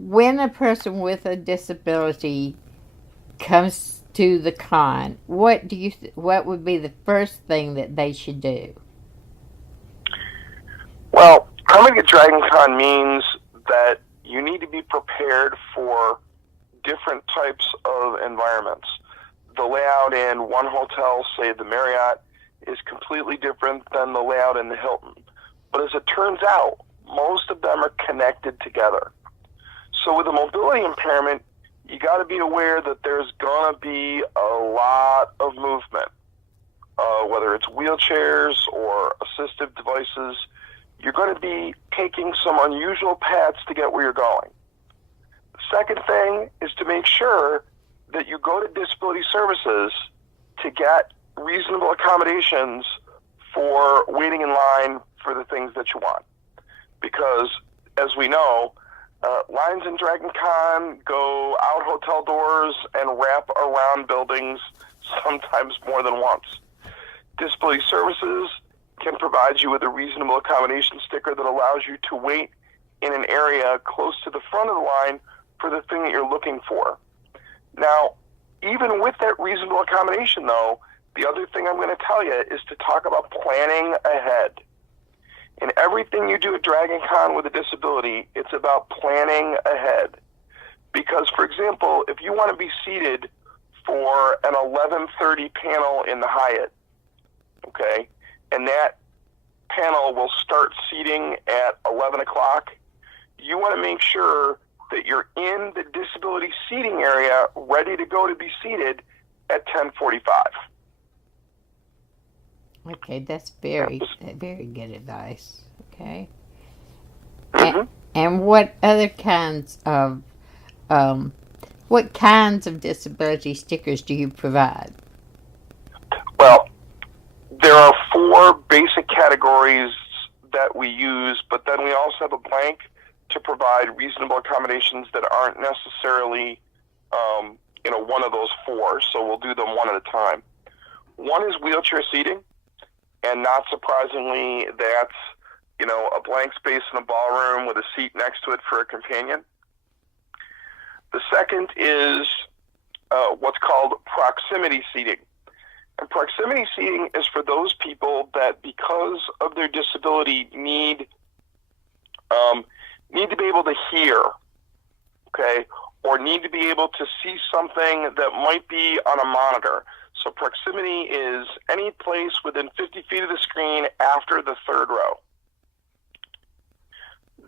when a person with a disability comes to the con, what would be the first thing that they should do? Well, coming to DragonCon means that you need to be prepared for different types of environments. The layout in one hotel, say the Marriott, is completely different than the layout in the Hilton. But as it turns out, most of them are connected together. So with a mobility impairment, you got to be aware that there's going to be a lot of movement, whether it's wheelchairs or assistive devices. You're going to be taking some unusual paths to get where you're going. The second thing is to make sure that you go to disability services to get reasonable accommodations for waiting in line for the things that you want. Because, as we know, lines in DragonCon go out hotel doors and wrap around buildings sometimes more than once. Disability services can provide you with a reasonable accommodation sticker that allows you to wait in an area close to the front of the line for the thing that you're looking for. Now, even with that reasonable accommodation, though, the other thing I'm going to tell you is to talk about planning ahead. In everything you do at DragonCon with a disability, it's about planning ahead. Because, for example, if you want to be seated for an 11:30 panel in the Hyatt, okay, and that panel will start seating at 11 o'clock, you want to make sure that you're in the disability seating area ready to go to be seated at 10:45. Okay, that's very, very good advice. Okay. Mm-hmm. And what kinds of disability stickers do you provide? Well, there are four basic categories that we use, but then we also have a blank to provide reasonable accommodations that aren't necessarily, one of those four, so we'll do them one at a time. One is wheelchair seating, and not surprisingly, that's, a blank space in a ballroom with a seat next to it for a companion. The second is what's called proximity seating. And proximity seating is for those people that, because of their disability, need to be able to hear, okay, or need to be able to see something that might be on a monitor. So proximity is any place within 50 feet of the screen after the third row.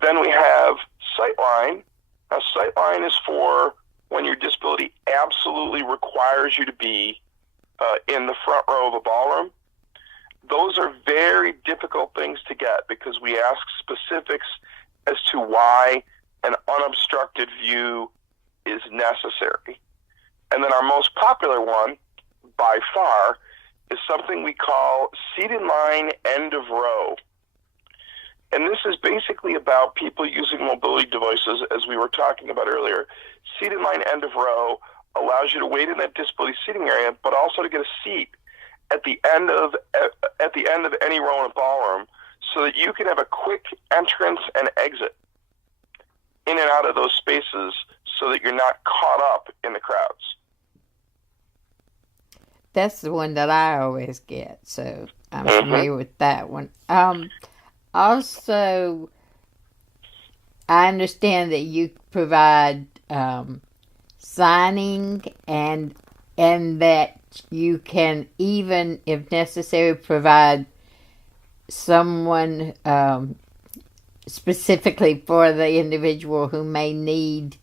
Then we have sightline. Now, sightline is for when your disability absolutely requires you to be in the front row of a ballroom. Those are very difficult things to get because we ask specifics as to why an unobstructed view is necessary. And then our most popular one, by far, is something we call seat in line end of row. And this is basically about people using mobility devices, as we were talking about earlier. Seat in line end of row allows you to wait in that disability seating area, but also to get a seat at the end of any row in a ballroom, so that you can have a quick entrance and exit in and out of those spaces, so that you're not caught up in the crowds. That's the one that I always get, so I'm Mm-hmm. familiar with that one. Also, I understand that you provide signing and that you can, even if necessary, provide someone specifically for the individual who may need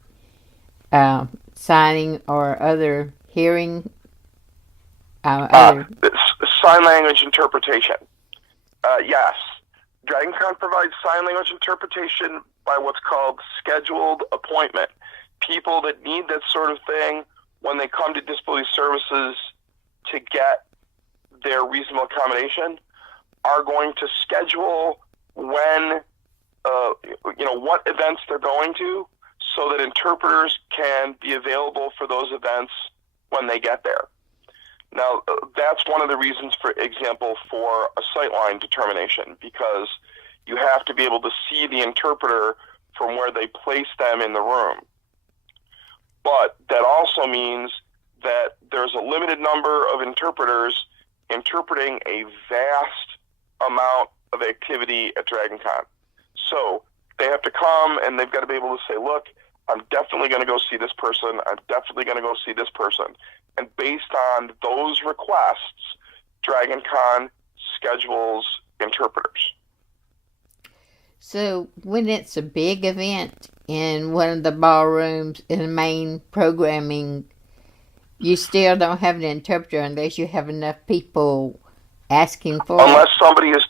signing or other hearing. Sign language interpretation. Yes. DragonCon provides sign language interpretation by what's called scheduled appointment. People that need that sort of thing, when they come to disability services to get their reasonable accommodation, are going to schedule when, what events they're going to, so that interpreters can be available for those events when they get there. Now, that's one of the reasons, for example, for a sightline determination, because you have to be able to see the interpreter from where they place them in the room. But that also means that there's a limited number of interpreters interpreting a vast amount of activity at DragonCon. So they have to come and they've got to be able to say, look, I'm definitely going to go see this person. I'm definitely going to go see this person. And based on those requests, DragonCon schedules interpreters. So when it's a big event in one of the ballrooms in the main programming, you still don't have an interpreter unless you have enough people asking for unless it?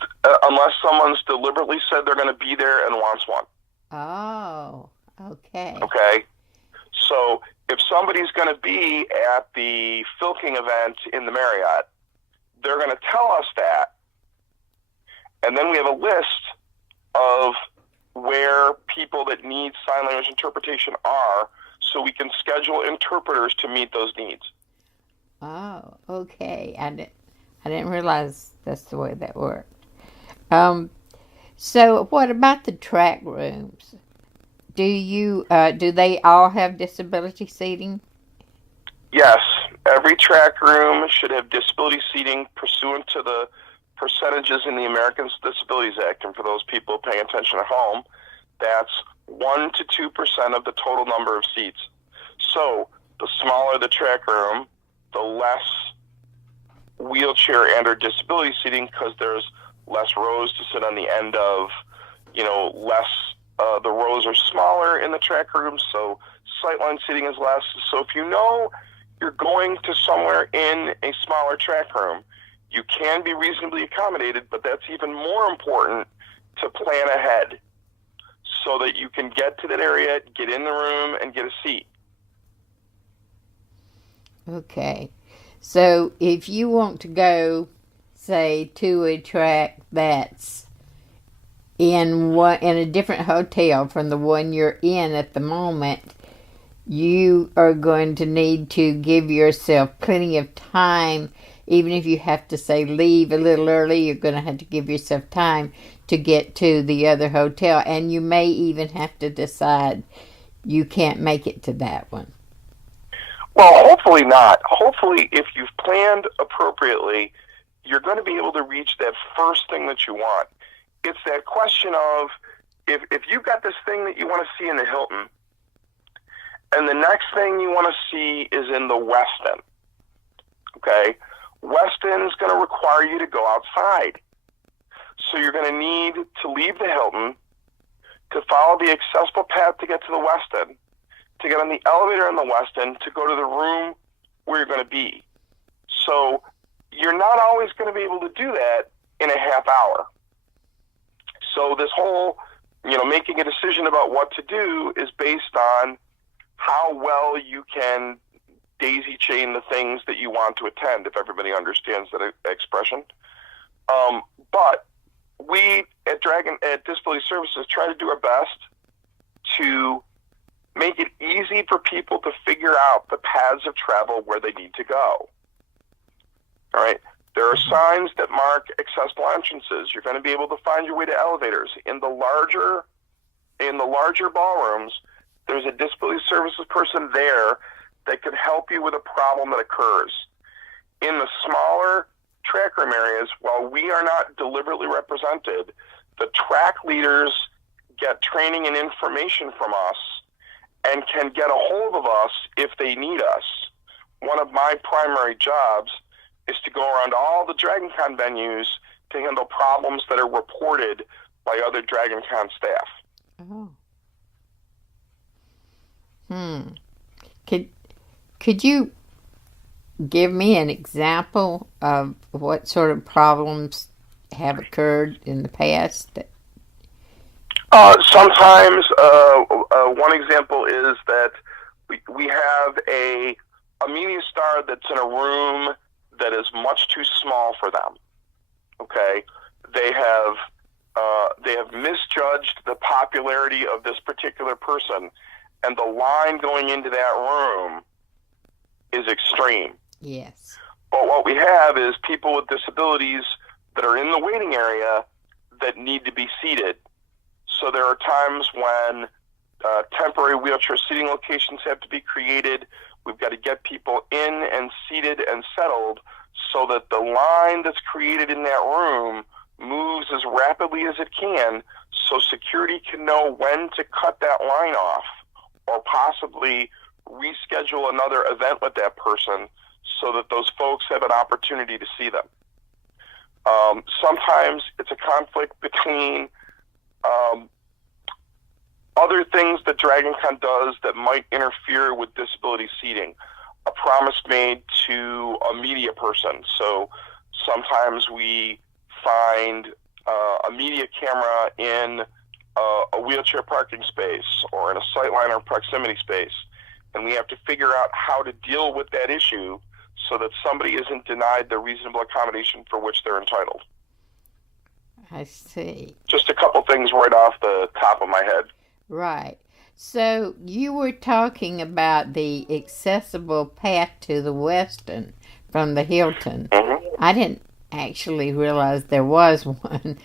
unless someone's deliberately said they're going to be there and wants one. Oh, okay. Okay. So if somebody's going to be at the Filking event in the Marriott, they're going to tell us that, and then we have a list of where people that need sign language interpretation are, so we can schedule interpreters to meet those needs. Oh, okay. I didn't realize that's the way that worked. So what about the track rooms? Do they all have disability seating? Yes, every track room should have disability seating pursuant to the percentages in the Americans with Disabilities Act. And for those people paying attention at home, that's 1 to 2% of the total number of seats. So the smaller the track room, the less wheelchair and or disability seating, because there's less rows to sit on the end of, the rows are smaller in the track rooms, so sightline seating is less. So if you know you're going to somewhere in a smaller track room, you can be reasonably accommodated, but that's even more important to plan ahead so that you can get to that area, get in the room, and get a seat. Okay. So if you want to go, say, to a track that's in a different hotel from the one you're in at the moment, you are going to need to give yourself plenty of time. Even if you have to, say, leave a little early, you're going to have to give yourself time to get to the other hotel. And you may even have to decide you can't make it to that one. Well, hopefully not. Hopefully, if you've planned appropriately, you're going to be able to reach that first thing that you want. It's that question of, if you've got this thing that you want to see in the Hilton, and the next thing you want to see is in the Westin, okay? Westin is going to require you to go outside. So you're going to need to leave the Hilton, to follow the accessible path to get to the Westin, to get on the elevator in the Westin, to go to the room where you're going to be. So you're not always going to be able to do that in a half hour. So this whole, making a decision about what to do is based on how well you can daisy chain the things that you want to attend, if everybody understands that expression. But we at Disability Services try to do our best to make it easy for people to figure out the paths of travel where they need to go. All right. There are signs that mark accessible entrances. You're going to be able to find your way to elevators. In the larger ballrooms, there's a disability services person there that could help you with a problem that occurs. In the smaller track room areas, while we are not deliberately represented, the track leaders get training and information from us and can get a hold of us if they need us. One of my primary jobs is to go around all the DragonCon venues to handle problems that are reported by other DragonCon staff. Oh. Could you give me an example of what sort of problems have occurred in the past? Sometimes one example is that we have a media star that's in a room that is much too small for them. Okay, they have misjudged the popularity of this particular person, and the line going into that room is extreme. Yes. But what we have is people with disabilities that are in the waiting area that need to be seated. So there are times when temporary wheelchair seating locations have to be created. We've got to get people in and seated and settled so that the line that's created in that room moves as rapidly as it can, so security can know when to cut that line off or possibly reschedule another event with that person so that those folks have an opportunity to see them. Sometimes it's a conflict between other things that DragonCon does that might interfere with disability seating. A promise made to a media person. So sometimes we find a media camera in a wheelchair parking space or in a sightline or proximity space, and we have to figure out how to deal with that issue so that somebody isn't denied the reasonable accommodation for which they're entitled. I see. Just a couple things right off the top of my head. Right. So you were talking about the accessible path to the Westin from the Hilton. Mm-hmm. I didn't actually realize there was one.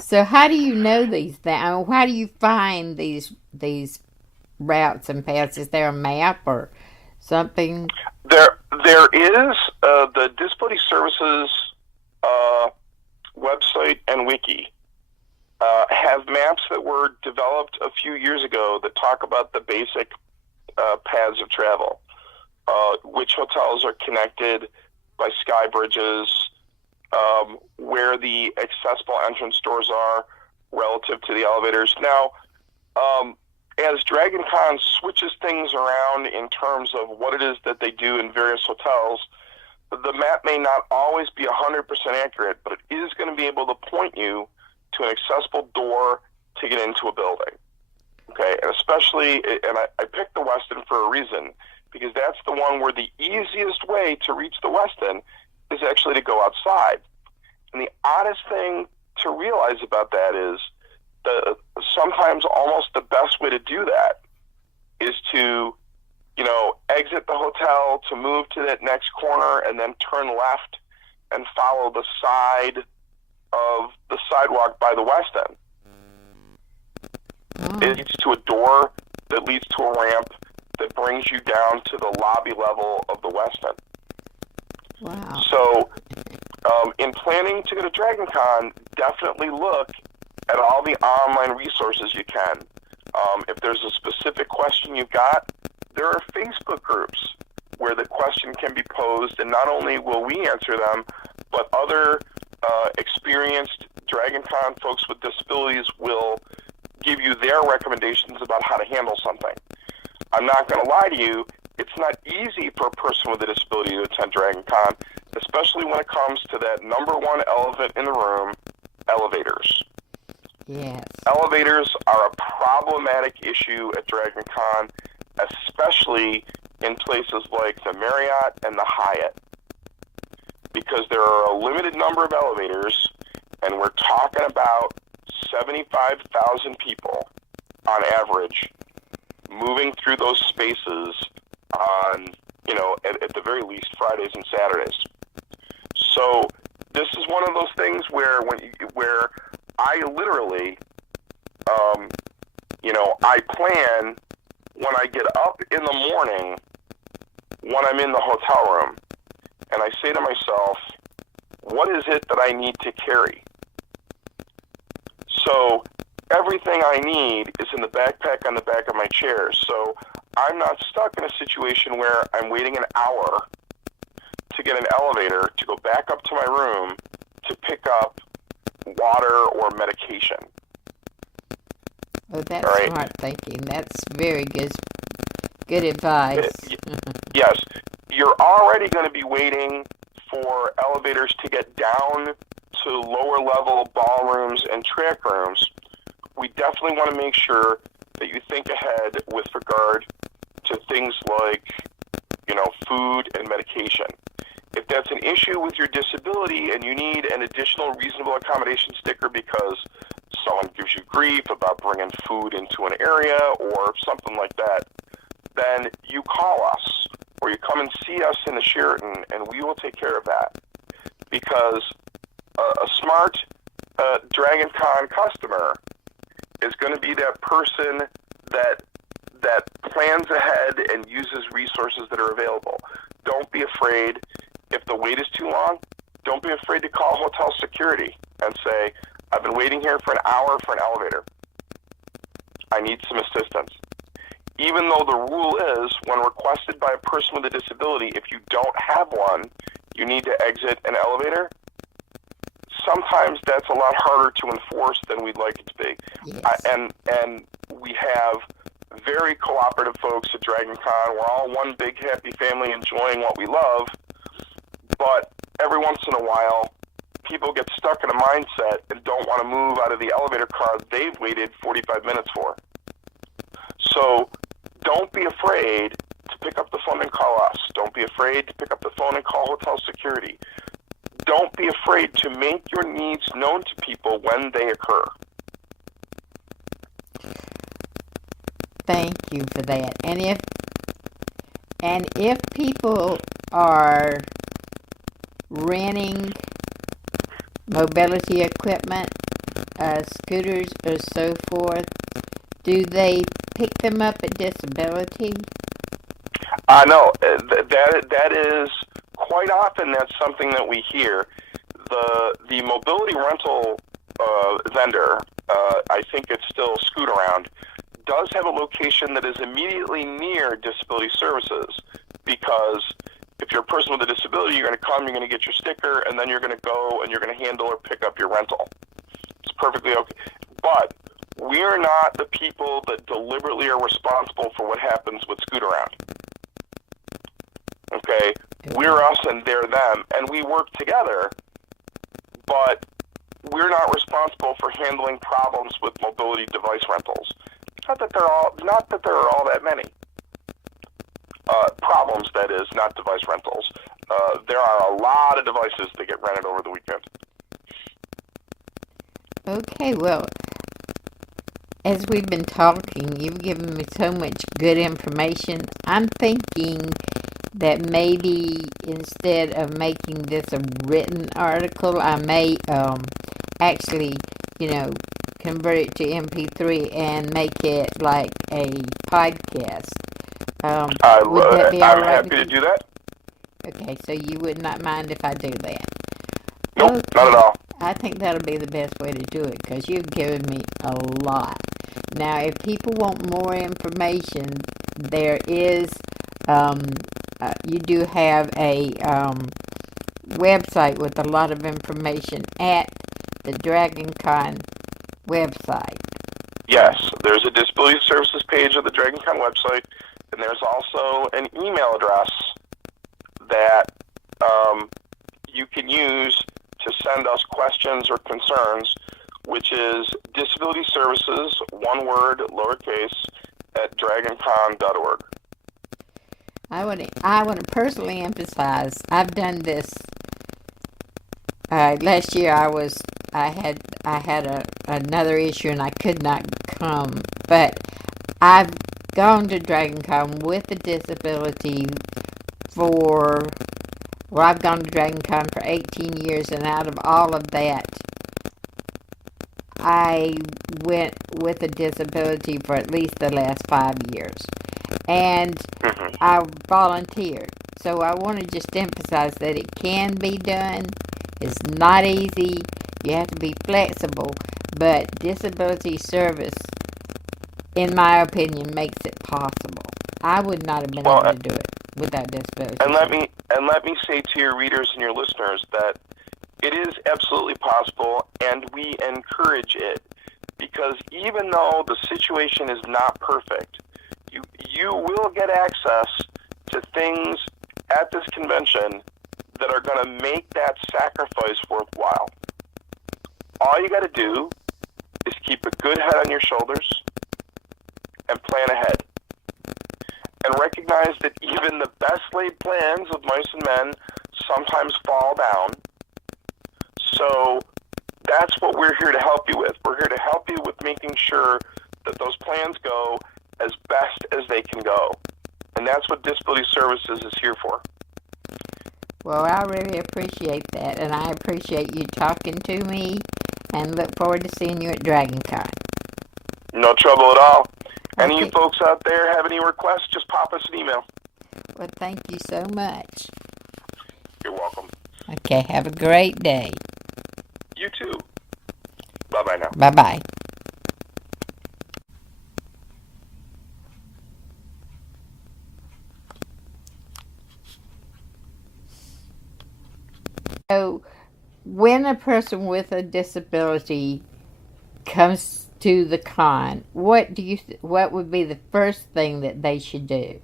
So how do you know these things? I mean, how do you find these routes and paths? Is there a map or something? There is the Disability Services website and wiki have maps that were developed a few years ago that talk about the basic paths of travel, which hotels are connected by sky bridges, where the accessible entrance doors are relative to the elevators. Now, as DragonCon switches things around in terms of what it is that they do in various hotels, the map may not always be 100% accurate, but it is going to be able to point you to an accessible door to get into a building. Okay, and especially, and I picked the Westin for a reason, because that's the one where the easiest way to reach the Westin is actually to go outside. And the oddest thing to realize about that is sometimes almost the best way to do that is to, exit the hotel, to move to that next corner, and then turn left and follow the side of the sidewalk by the Westin. It leads to a door that leads to a ramp that brings you down to the lobby level of the Westin. Wow. So, in planning to go to DragonCon, definitely look at all the online resources you can. If there's a specific question you've got, there are Facebook groups where the question can be posed, and not only will we answer them, but other experienced DragonCon folks with disabilities will give you their recommendations about how to handle something. I'm not going to lie to you, it's not easy for a person with a disability to attend DragonCon, especially when it comes to that number one elephant in the room, elevators. Yes. Elevators are a problematic issue at DragonCon, especially in places like the Marriott and the Hyatt, because there are a limited number of elevators, and we're talking about 75,000 people on average moving through those spaces on, at the very least, Fridays and Saturdays. So this is one of those things where I literally, I plan when I get up in the morning when I'm in the hotel room, and I say to myself, what is it that I need to carry? So everything I need is in the backpack on the back of my chair. So I'm not stuck in a situation where I'm waiting an hour to get an elevator to go back up to my room to pick up water or medication. Oh, that's smart thinking. That's very good advice. Yes. You're already going to be waiting for elevators to get down to lower level ballrooms and track rooms. We definitely want to make sure that you think ahead with regard to things like, food and medication. If that's an issue with your disability and you need an additional reasonable accommodation sticker because someone gives you grief about bringing food into an area or something like that, then you call us or you come and see us in the Sheraton and we will take care of that. Because a smart DragonCon customer is going to be that person that plans ahead and uses resources that are available. Don't be afraid. If the wait is too long, don't be afraid to call hotel security and say, I've been waiting here for an hour for an elevator. I need some assistance. Even though the rule is, when requested by a person with a disability, if you don't have one, you need to exit an elevator. Sometimes that's a lot harder to enforce than we'd like it to be. Yes. And we have very cooperative folks at Dragon Con. We're all one big happy family enjoying what we love. But every once in a while, people get stuck in a mindset and don't want to move out of the elevator car they've waited 45 minutes for. So don't be afraid to pick up the phone and call us. Don't be afraid to pick up the phone and call hotel security. Don't be afraid to make your needs known to people when they occur. Thank you for that. And if people are renting mobility equipment, scooters or so forth, do they pick them up at disability? No, that is quite often that's something that we hear. The mobility rental vendor, I think it's still Scoot Around, does have a location that is immediately near disability services, because if you're a person with a disability, you're going to come, you're going to get your sticker, and then you're going to go and you're going to handle or pick up your rental. It's perfectly okay. But we're not the people that deliberately are responsible for what happens with Scoot Around. Okay? We're us and they're them, and we work together, but we're not responsible for handling problems with mobility device rentals. Not that there are all that many problems. That is, not device rentals. There are a lot of devices that get rented over the weekend. Okay, well, as we've been talking, you've given me so much good information. I'm thinking that maybe instead of making this a written article, I may actually, convert it to MP3 and make it like a podcast. Would that be all I'm right happy to do that. Okay, so you would not mind if I do that? Nope, Okay. not at all. I think that'll be the best way to do it, because you've given me a lot. Now, if people want more information, there is, you do have a website with a lot of information at the DragonCon website. Yes, there's a disability services page of the DragonCon website, and there's also an email address that you can use to send us questions or concerns, which is disability services, one word, lowercase, at dragoncon.org. I want to personally emphasize, I've done this. Last year I had another issue and I could not come, but I've gone to DragonCon with a disability I've gone to DragonCon for 18 years, and out of all of that, I went with a disability for at least the last 5 years. And I volunteered. So I want to just emphasize that it can be done. It's not easy. You have to be flexible. But disability service, in my opinion, makes it possible. I would not have been able to do it without disability. And let me say to your readers and your listeners that it is absolutely possible, and we encourage it, because even though the situation is not perfect, you will get access to things at this convention that are going to make that sacrifice worthwhile. All you got to do is keep a good head on your shoulders and plan ahead. And recognize that even the best laid plans of mice and men sometimes fall down. So that's what we're here to help you with. We're here to help you with making sure that those plans go as best as they can go. And that's what Disability Services is here for. Well, I really appreciate that, and I appreciate you talking to me, and look forward to seeing you at DragonCon. No trouble at all. Any of Okay. you folks out there have any requests, just pop us an email. Well, thank you so much. You're welcome. Okay, have a great day. You too. Bye-bye now. Bye-bye. So, when a person with a disability comes to the con, what would be the first thing that they should do?